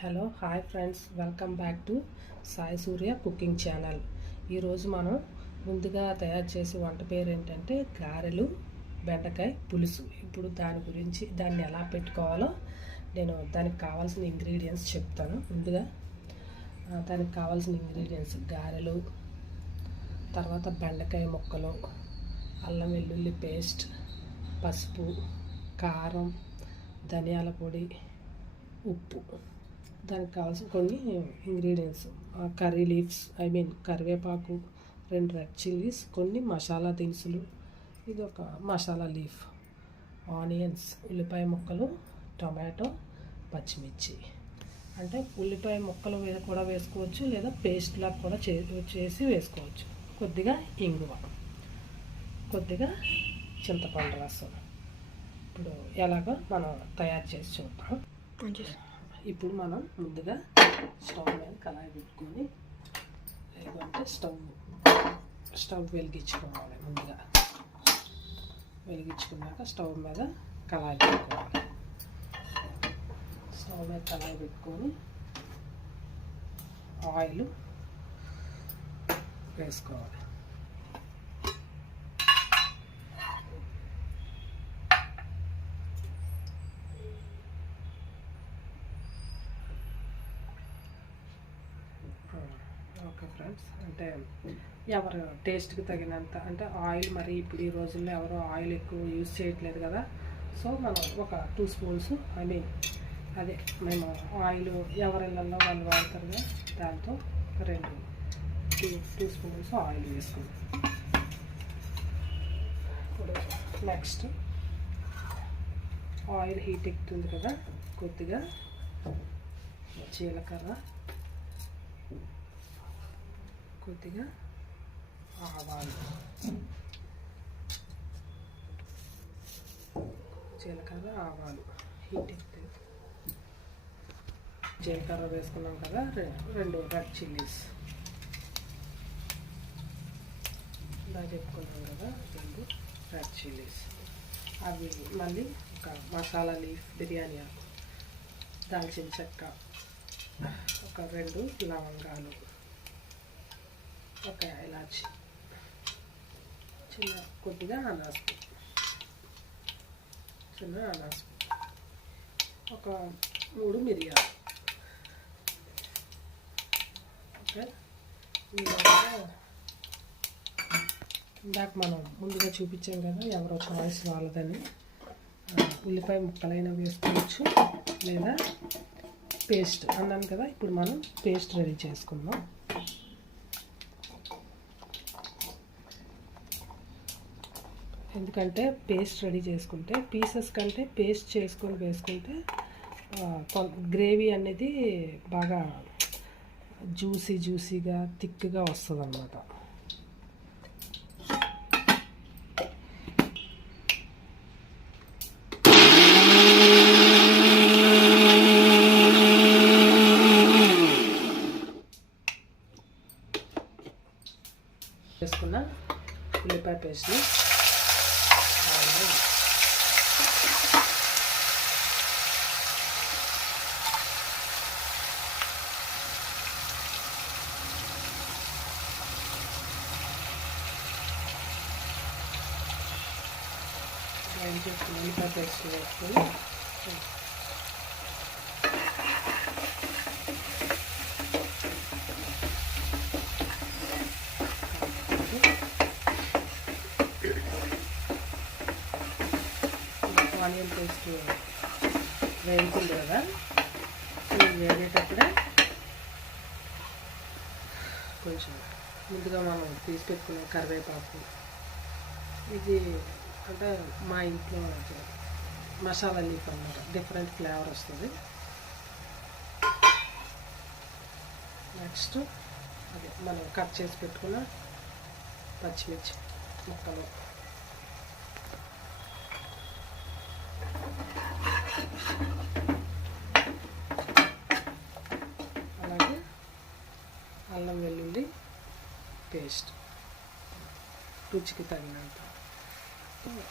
Hello hi friends. Welcome back to Sai Surya cooking channel. ఈరోజు మనం ముందుగా తయారు చేసే వంట పేరు ఏంటంటే గారెలు బెండకాయ పులుసు. ఇప్పుడు దాని గురించి దాన్ని ఎలా పెట్టుకోవాలో నేను దానికి కావాల్సిన ఇంగ్రీడియంట్స్ చెప్తాను. ముందుగా దానికి కావాల్సిన ఇంగ్రీడియంట్స్ గారెలు తర్వాత బెండకాయ ముక్కలు అల్లం వెల్లుల్లి పేస్ట్ పసుపు కారం ధనియాల పొడి ఉప్పు. దానికి కావాల్సిన కొన్ని ingredients curry leaves I mean కరివేపాకు రెండు రెడ్ చిల్లీస్ కొన్ని మసాలా దినుసులు. ఇది ఒక మసాలా లీఫ్. ఆనియన్స్ ఉల్లిపాయ ముక్కలు టొమాటో పచ్చిమిర్చి. అంటే ఉల్లిపాయ ముక్కలు కూడా వేసుకోవచ్చు లేదా పేస్ట్లా కూడా చే చేసి వేసుకోవచ్చు. కొద్దిగా ఇంగువ. కొద్దిగా చింతపండు రసం. ఇప్పుడు ఎలాగో మనం తయారు చేసి చూద్దాం. ఇప్పుడు మనం ముందుగా స్టవ్ మీద కళాయి పెట్టుకొని లేదంటే స్టవ్ స్టవ్ వెలిగించుకోవాలి ముందుగా. వెలిగించుకున్నాక స్టవ్ మీద కళాయి పెట్టుకోవాలి. స్టవ్ మీద కళాయి పెట్టుకొని ఆయిల్ వేసుకోవాలి ఓకే ఫ్రెండ్స్ అంటే ఎవరు టేస్ట్కి తగినంత అంటే ఆయిల్ మరి ఇప్పుడు ఈ రోజుల్లో ఎవరు ఆయిల్ ఎక్కువ యూజ్ చేయట్లేదు కదా. సో మనం ఒక టూ స్పూన్స్ ఐ మీన్ అదే మేము ఆయిల్ ఎవరిళ్ళల్లో వాళ్ళు వాడతారు కదా దాంతో రెండు టూ టూ స్పూన్స్ ఆయిల్ వేసుకుంటాం ఇప్పుడు నెక్స్ట్ ఆయిల్ హీట్ ఎక్కుతుంది కదా కొద్దిగా జీలకర్ర కొద్దిగా ఆవాలు జీలకర్ర ఆవాలు. హీట్ ఎక్కుతుంది జీలకర్ర వేసుకున్నాం కదా రెండు రెడ్ చిల్లీస్ ఇలా చెప్పుకున్నాం కదా రెండు రెడ్ చిల్లీస్ అవి మళ్ళీ ఒక మసాలా లీఫ్ బిర్యానీ ఆకు దాల్చిన చెక్క ఒక రెండు లవంగాలు. ఒక ఇలాచి. చిన్న కొద్దిగా అనాస్ చిన్న అనాస్ ఒక మూడు మిరియాలు. ఓకే? ఇందాక మనం ముందుగా చూపించాం కదా ఎవరో చాయిస్ వాళ్ళదని. ఉల్లిపాయ ముక్కలైనా వేసుకోవచ్చు లేదా పేస్ట్ అన్నాను కదా ఇప్పుడు మనం పేస్ట్ రెడీ చేసుకుందాం. ఎందుకంటే పేస్ట్ రెడీ చేసుకుంటే పీసెస్ కంటే పేస్ట్ చేసుకొని వేసుకుంటే గ్రేవీ అనేది బాగా జ్యూసీ జ్యూసీగా థిక్గా వస్తుంది అన్నమాట వేసుకున్న ఉల్లిపాయ పేస్ట్ని ఆయిల్లో గ్రైండ్ చేసుకున్న ఉల్లిపాయ పేస్ట్ వేసుకొని ఆనియన్ పేస్ట్ వేయించింది కదా. వేగేటప్పుడే కొంచెం ముందుగా మనం తీసి పెట్టుకునే కరివేపాకు. ఇది అంటే మా ఇంట్లో మసాలా లీఫ్ అన్నమాట. డిఫరెంట్ ఫ్లేవర్ వస్తుంది. నెక్స్ట్ అదే మనం కట్ చేసి పెట్టుకున్న పచ్చిమిర్చి ముక్కలు. అలాగే అల్లం వెల్లుల్లి పేస్ట్ రుచికి తగినంత. ఇది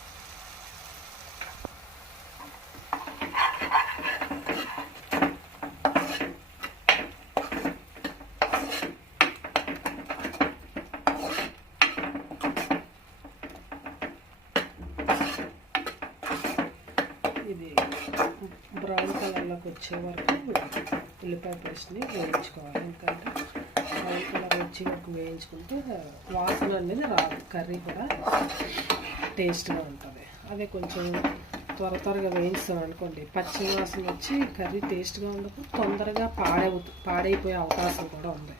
బ్రౌన్ కలర్లోకి వచ్చే వరకు ఉల్లిపాయ పేస్ట్ని వేయించుకోవాలి. ఎందుకంటే బ్రౌన్ కలర్ వచ్చి వరకు వేయించుకుంటే వాసన అనేది రాదు కర్రీ కూడా. టేస్ట్గా ఉంటుంది. అదే కొంచెం త్వర త్వరగా వేయిస్తాం అనుకోండి పచ్చి వాసన వచ్చి కర్రీ టేస్ట్గా ఉండదు తొందరగా పాడవు పాడైపోయే అవకాశం కూడా ఉంది.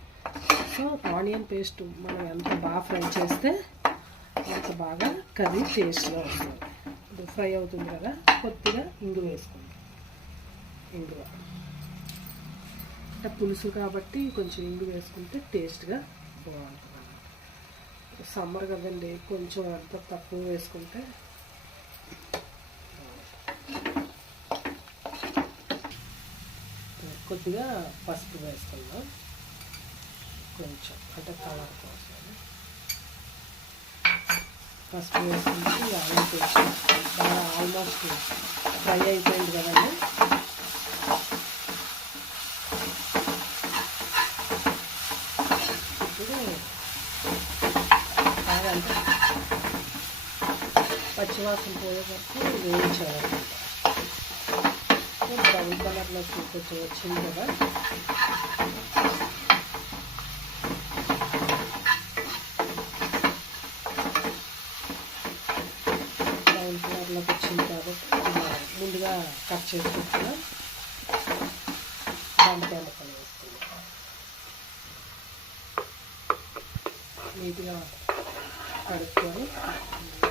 సో ఆనియన్ పేస్ట్ మనం ఎంత బాగా ఫ్రై చేస్తే అంత బాగా కర్రీ టేస్ట్గా వస్తుంది. ఇప్పుడు ఫ్రై అవుతుంది కదా కొద్దిగా ఇంగు వేసుకుందాం ఇంగువ. అంటే పులుసు కాబట్టి కొంచెం ఇంగు వేసుకుంటే టేస్ట్గా బాగుంటుంది. సమ్మర్ కదండి కొంచెం ఎంత తక్కువ వేసుకుంటే. కొద్దిగా పసుపు వేసుకుందాం. కొంచెం అంటే కలర్ కోసం. పసుపు వేసుకుంటే అల్లం పేస్ట్ ఆల్మోస్ట్ ఫ్రై అయిపోయింది కదండి ఇప్పుడు బాగా అంటే పచ్చివాసన పోయే వరకు వేయించాలన్నమాట బ్రౌన్ కలర్లో కొంచెం వచ్చింది కదా బ్రౌన్ కలర్లోకి వచ్చింది కాబట్టి ఇలా ముందుగా కట్ చేసి పెట్టుకున్న బెండకాయ ముక్కలు వేసుకున్నాం నీట్గా కడుక్కొని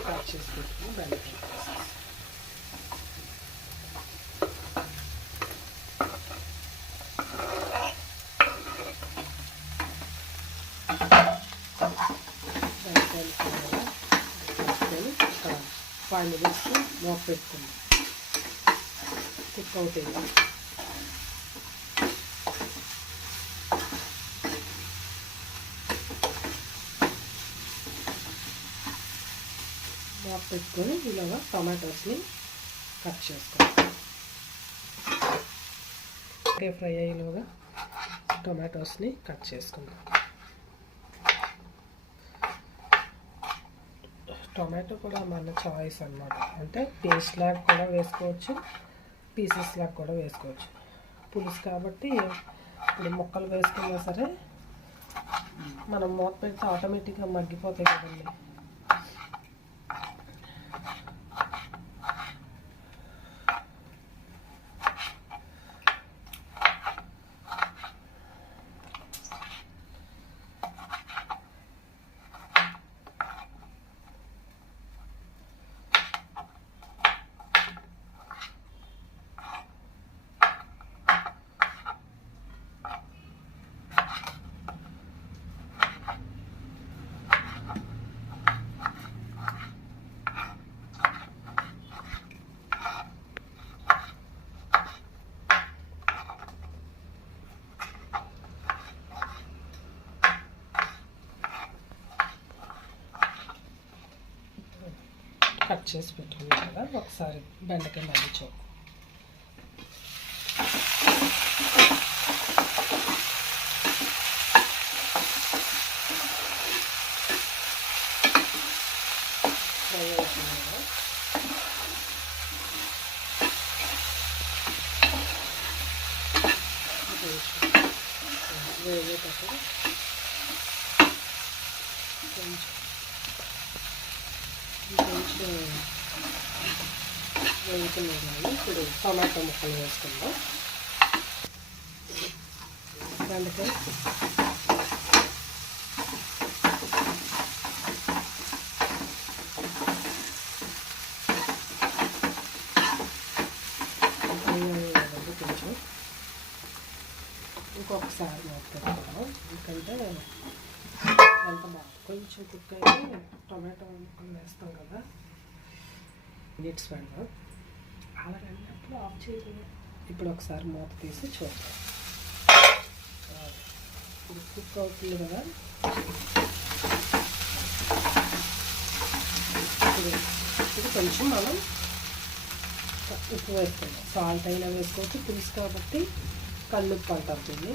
కట్ చేసి పెట్టుకుని బెండకాయ వేసేసి బెండకాయలు కూడా కలుపుకొని ఒక ఫైవ్ మినిట్స్ మూత పెట్టుకుందాం కుక్ అవుతాయి మూత పెట్టుకొని ఇలాగా టమాటోస్ని కట్ చేసుకోవాలి ఓకే ఫ్రై అయ్యేలోగా టొమాటోస్ని కట్ చేసుకుందాం. టొమాటో కూడా మన చాయిస్ అనమాట అంటే పేస్ట్ లాగా కూడా వేసుకోవచ్చు పీసెస్ లాగా కూడా వేసుకోవచ్చు. పులుసు కాబట్టి ఇప్పుడు ముక్కలు వేసుకున్నా సరే మనం మూత పెడితే ఆటోమేటిక్గా మగ్గిపోతాయి కదండి కట్ చేసి పెట్టుకున్నాం కదా ఒకసారి బెండకాయ మళ్ళీ చూ ఫ్రై అవుతుంది కదా వేగేటప్పుడు కొంచెం కొంచెం వేగుతున్నాయి ఇప్పుడు టమాటో ముక్కలు వేసుకుందాం బెండకాయ కొంచెం ఇంకొకసారి మాట్లాడుతున్నాం ఎందుకంటే ఎంత బాగా కొంచెం కుక్ అయితే టొమాటో ముక్కలు వేస్తాం కదా. మినిట్స్ పెడదాం. అలా అన్నప్పుడు ఆఫ్ చేయలేదు ఇప్పుడు ఒకసారి మూత తీసి చూద్దాం. ఇప్పుడు కుక్ అవుతుంది కదా. ఇప్పుడు ఇప్పుడు కొంచెం మనం ఉప్పు వేసుకుందాం సాల్ట్ అయినా వేసుకోవచ్చు. పులుసు కాబట్టి కళ్ళుప్పు అంటారు దీన్ని.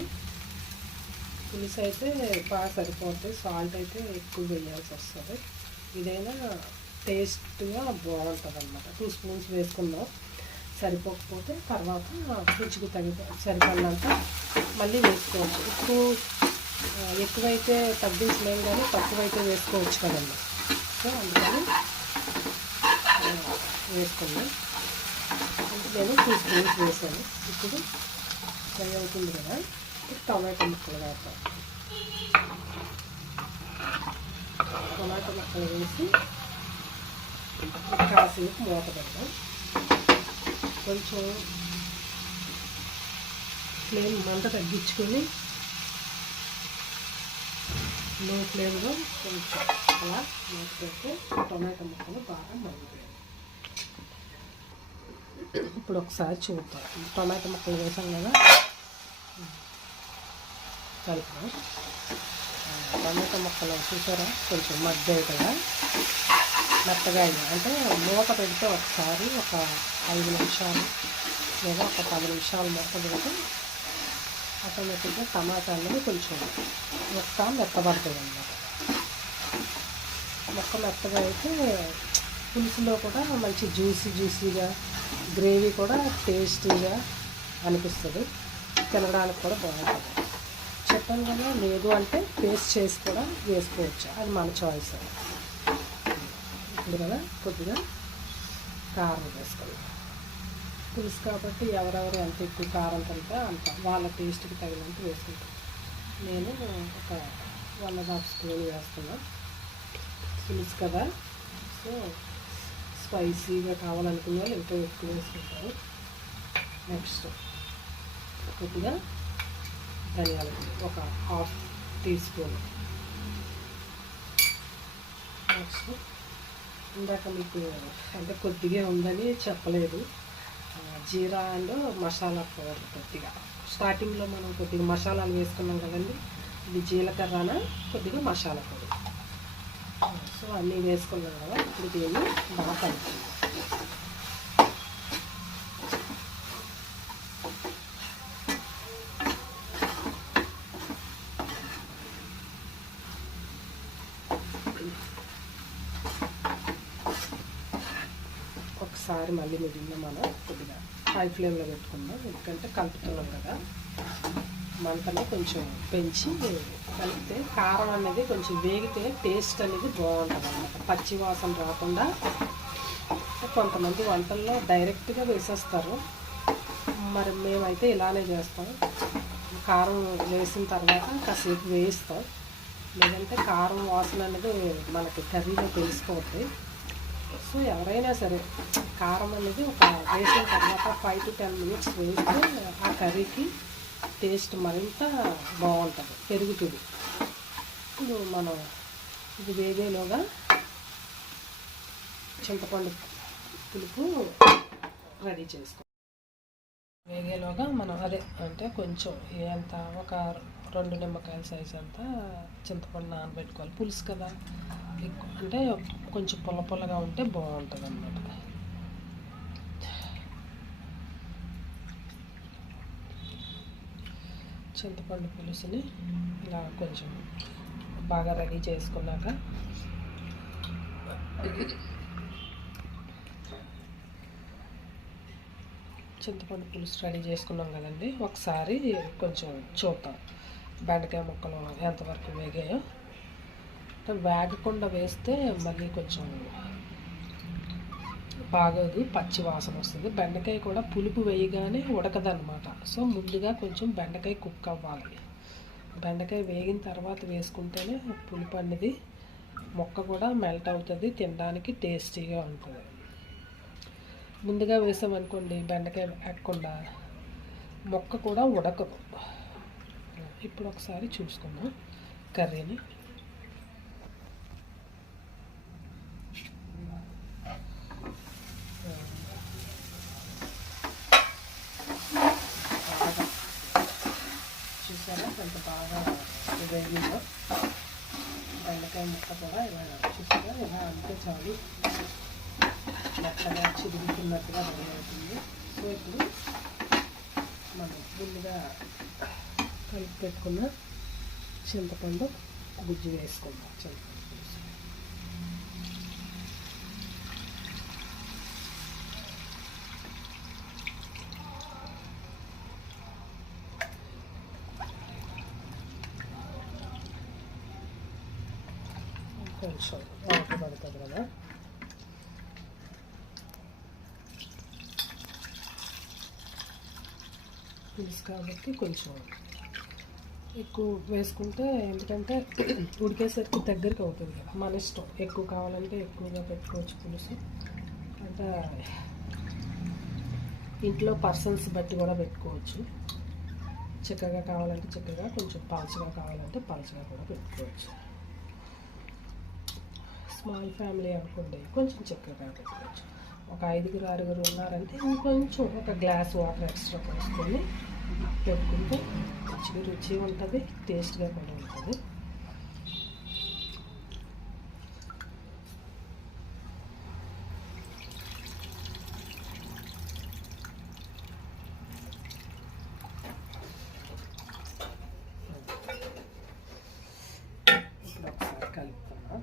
పులుసు అయితే బాగా సరిపోతుంది సాల్ట్ అయితే ఎక్కువ వేయాల్సి వస్తుంది. ఇదైనా టేస్ట్గా బాగుంటుంది అనమాట టూ స్పూన్స్ వేసుకుందాం. సరిపోకపోతే తర్వాత రుచికి తగ్గి సరిపడినంత మళ్ళీ వేసుకోవచ్చు. ఉప్పు ఎక్కువైతే తగ్గించలేము కానీ తక్కువైతే వేసుకోవచ్చు కదండి. సో అందుకని వేసుకున్నాం నేను టూ స్పూన్స్ వేసాను. ఇప్పుడు ఫ్రై అవుతుంది కదా. ఇప్పుడు టమాటో ముక్కలు వేస్తాం టమాటా ముక్కలు వేసి కాసేపు మూత పెడతాం కొంచెం ఫ్లేమ్ మంట తగ్గించుకొని లో ఫ్లేమ్లో కొంచెం అలా మూత పెడితే టొమాటో ముక్కలు బాగా మగ్గుతాయి. ఇప్పుడు ఒకసారి చూద్దాం. టొమాటో ముక్కలు వేసాం కదా? కలుపుతాం టమాటా ముక్కలు చూసారా? కొంచెం మగ్గాయి కదా. మెత్తగా అంటే మూత పెడితే ఒకసారి ఒక ఐదు నిమిషాలు లేదా ఒక పది నిమిషాలు మూత పెడితే ఆటోమేటిక్గా టమాటా అనేది కొంచెం మొక్క మెత్తబడుతుంది అన్నమాట. మొక్క మెత్తగా అయితే పులుసులో కూడా మంచి జ్యూసీ జ్యూసీగా గ్రేవీ కూడా టేస్టీగా అనిపిస్తుంది. తినడానికి కూడా బాగుంటుంది. చెప్పాను కదా లేదు అంటే పేస్ట్ చేసి కూడా వేసుకోవచ్చు? అది మన చాయిస్ ఇప్పుడు కదా కొద్దిగా కారం వేసుకుందాం. పులుసు కాబట్టి ఎవరెవరు ఎంత ఎక్కువ కారం తింటే అంత వాళ్ళ టేస్ట్కి తగినంత వేసుకుంటాం. నేను ఒక వన్ అండ్ హాఫ్ స్పూన్ వేస్తున్నాను పులుసు కదా సో స్పైసీగా కావాలనుకునే వాళ్ళు ఎంతో ఎక్కువ వేసుకుంటారు. నెక్స్ట్ కొద్దిగా ధనియాల ఒక హాఫ్ టీ స్పూన్. నెక్స్ట్ ఇందాక మీకు అంటే కొద్దిగా ఉందని చెప్పలేదు. జీరా అండ్ మసాలా పౌడర్ కొద్దిగా. స్టార్టింగ్లో మనం కొద్దిగా మసాలాలు వేసుకున్నాం కదండి. ఇది జీలకర్రన కొద్దిగా మసాలా పౌడర్. సో అన్నీ వేసుకున్నాం కదా ఇప్పుడు దీన్ని బాగా కలుపుకుందాం. ఒకసారి మళ్ళీ మిగిలిన మనం కొద్దిగా హై ఫ్లేమ్లో పెట్టుకుందాం. ఎందుకంటే కలుపుతున్నాం కదా. మంటని కొంచెం పెంచి కలిపితే కారం అనేది కొంచెం వేగితే టేస్ట్ అనేది బాగుంటుంది అన్నమాట. పచ్చి వాసన రాకుండా కొంతమంది వంటల్లో డైరెక్ట్గా వేసేస్తారు. మరి మేమైతే ఇలానే చేస్తాం. కారం వేసిన తర్వాత కాసేపు వేయిస్తాం. లేదంటే కారం వాసన అనేది మనకి కర్రీలో తెలిసిపోతుంది సో ఎవరైనా సరే కారం అనేది ఒక వేసిన తర్వాత ఫైవ్ టు టెన్ మినిట్స్ వేస్తే ఆ కర్రీకి టేస్ట్ మరింత బాగుంటుంది పెరుగుతుంది. ఇప్పుడు మనం ఇది వేగేలోగా చింతపండు పులుపు రెడీ చేసుకో. వేగేలోగా మనం అదే అంటే కొంచెం ఎంత ఒక రెండు నిమ్మకాయల సైజ్ అంతా చింతపండు నానబెట్టుకోవాలి. పులుసు కదా. అంటే కొంచెం పుల్ల పుల్లగా ఉంటే బాగుంటుంది అన్నమాట చింతపండు పులుసుని ఇలా కొంచెం బాగా రెడీ చేసుకున్నాక చింతపండు పులుసు రెడీ చేసుకున్నాం కదండి. ఒకసారి కొంచెం చూద్దాం. బెండకాయ ముక్కలు ఎంతవరకు వేగాయో వేగకుండా వేస్తే మళ్ళీ కొంచెం బాగోదు పచ్చి వాసన వస్తుంది. బెండకాయ కూడా పులుపు వేయగానే ఉడకదనమాట సో ముందుగా కొంచెం బెండకాయ కుక్ అవ్వాలి. బెండకాయ వేగిన తర్వాత వేసుకుంటేనే పులుపు అనేది మొక్క కూడా మెల్ట్ అవుతుంది తినడానికి టేస్టీగా ఉంటుంది. ముందుగా వేసామనుకోండి బెండకాయ వేయకుండా మొక్క కూడా ఉడకదు. ఇప్పుడు ఒకసారి చూసుకుందాం కర్రీని. చూసారా కొంత బాగా వేగిందో బెండకాయ ముక్క కూడా ఇలా చూసారా? ఇలా అంతే చాలు. మెత్తగా చిరుగుతున్నట్టుగా రెడీ అవుతుంది సో ఇప్పుడు మనం ముందుగా కలిపి పెట్టుకున్న చింతపండు గుజ్జు వేసుకుందాం. చింతపండు పులుసు కొంచెం వాటర్ పడుతుంది కదా పులుసు కాబట్టి కొంచెం ఎక్కువ వేసుకుంటే ఎందుకంటే ఉడికేసరికి దగ్గరికి అవుతుంది కదా మన ఇష్టం. ఎక్కువ కావాలంటే ఎక్కువగా పెట్టుకోవచ్చు పులుసు. అంటే ఇంట్లో పర్సన్స్ బట్టి కూడా పెట్టుకోవచ్చు. చక్కగా కావాలంటే చక్కగా కొంచెం పాల్చగా కావాలంటే పాల్చగా కూడా పెట్టుకోవచ్చు. స్మాల్ ఫ్యామిలీ అనుకోండి కొంచెం చక్కగా పెట్టుకోవచ్చు. ఒక ఐదుగురు ఆరుగురు ఉన్నారంటే ఇంకొంచెం ఒక గ్లాస్ వాటర్ ఎక్స్ట్రా పోసుకొని పెట్టుకుంటే మంచిగా రుచి ఉంటుంది టేస్ట్గా కూడా ఉంటుంది ఇప్పుడు ఒకసారి కలుపుకున్నాం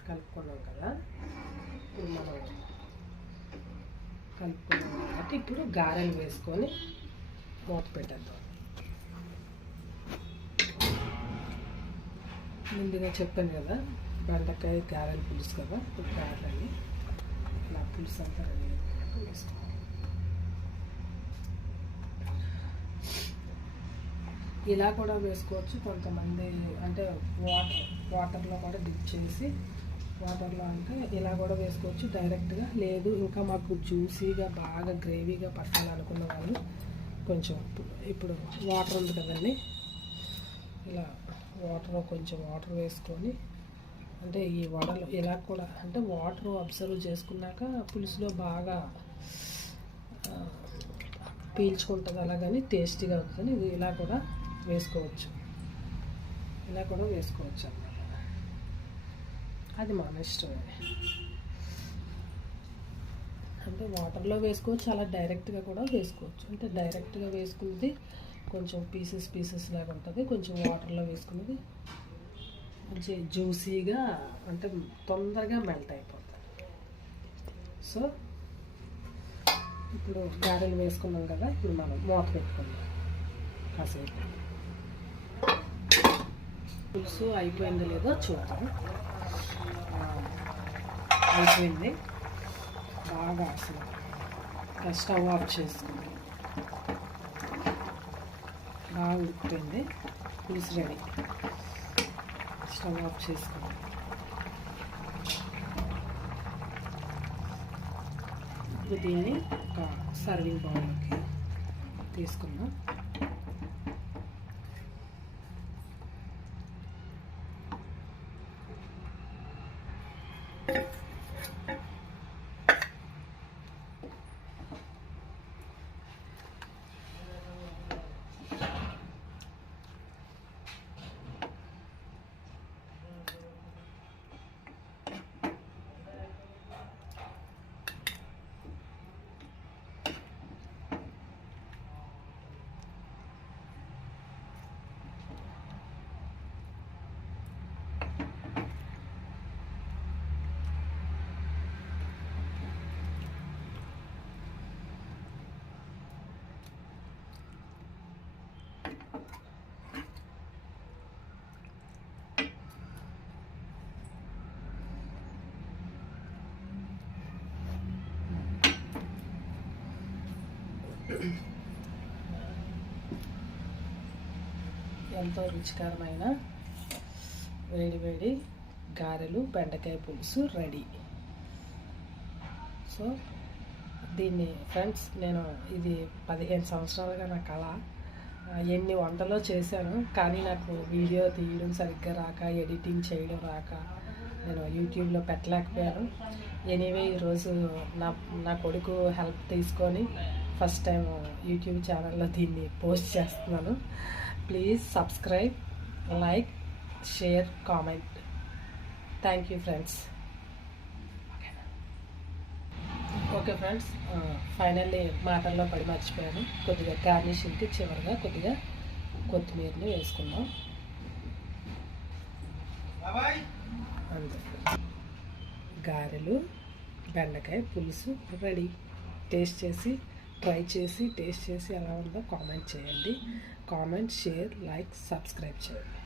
కలుపుకున్నాం కదా ఇప్పుడు మనం కలుపుకున్నాం. కాబట్టి ఇప్పుడు గారెలు వేసుకొని మూత పెట్టేద్దాం. ముందుగా చెప్పాను కదా బెండకాయ గారెలు పులుసు కదా ఇప్పుడు గారెలని ఇలా పులుసు అంతా రెడీ వేసుకోవాలి. ఇలా కూడా వేసుకోవచ్చు కొంతమంది అంటే వాటర్ వాటర్లో కూడా డిప్ చేసి వాటర్లో అంటే ఇలా కూడా వేసుకోవచ్చు డైరెక్ట్గా లేదు ఇంకా మాకు జ్యూసీగా బాగా గ్రేవీగా పట్టాలనుకున్న వాళ్ళు కొంచెం ఇప్పుడు వాటర్ ఉంది కదండి. ఇలా వాటర్ కొంచెం వాటర్ వేసుకొని అంటే ఈ వడలు ఇలా కూడా అంటే వాటర్ అబ్జర్వ్ చేసుకున్నాక పులుసులో బాగా పీల్చుకుంటుంది అలాగని టేస్టీగా అవుతుంది ఇది ఇలా కూడా వేసుకోవచ్చు. ఇలా కూడా వేసుకోవచ్చు అన్నమాట. అది మన ఇష్టమే అంటే వాటర్లో వేసుకోవచ్చు అలా డైరెక్ట్గా కూడా వేసుకోవచ్చు. అంటే డైరెక్ట్గా వేసుకున్నది కొంచెం పీసెస్ పీసెస్ లాగా ఉంటుంది. కొంచెం వాటర్లో వేసుకున్నది మంచి జ్యూసీగా అంటే తొందరగా మెల్ట్ అయిపోతుంది. సో ఇప్పుడు గారెలు వేసుకున్నాం కదా ఇప్పుడు మనం మూత పెట్టుకుందాం కాసేపు. పులుసు అయిపోయిందో లేదో చూద్దాం. అయిపోయింది. బాగా అసలు స్టవ్ ఆఫ్ చేసుకుంది. బాగా ఉడికిపోయింది. పులుసు రెడీ. స్టవ్ ఆఫ్ చేసుకుంది. ఇప్పుడు దీన్ని ఒక సర్వింగ్ బౌల్లోకి తీసుకుందాం. ఎంతో రుచికరమైన వేడి వేడి గారెలు బెండకాయ పులుసు రెడీ. సో దీన్ని ఫ్రెండ్స్ నేను ఇది పదిహేను సంవత్సరాలుగా నా కళ. ఎన్ని వంటలో చేశాను కానీ నాకు వీడియో తీయడం సరిగ్గా రాక ఎడిటింగ్ చేయడం రాక నేను యూట్యూబ్లో పెట్టలేకపోయాను. ఎనీవే ఈరోజు నా నా కొడుకు హెల్ప్ తీసుకొని ఫస్ట్ టైం యూట్యూబ్ ఛానల్లో దీన్ని పోస్ట్ చేస్తున్నాను. Please subscribe like share comment. Thank you friends. Okay friends finally మాటల్లో పడి మర్చిపోయాను. కొద్దిగా గార్నిషింగ్కి చివరిగా కొద్దిగా కొత్తిమీరని వేసుకుందాం. అంతే. గారెలు బెండకాయ పులుసు రెడీ. టేస్ట్ చేసి ట్రై చేసి టేస్ట్ చేసి ఎలా ఉందో కామెంట్ చేయండి. కామెంట్ షేర్ లైక్ సబ్స్క్రైబ్ చేయండి.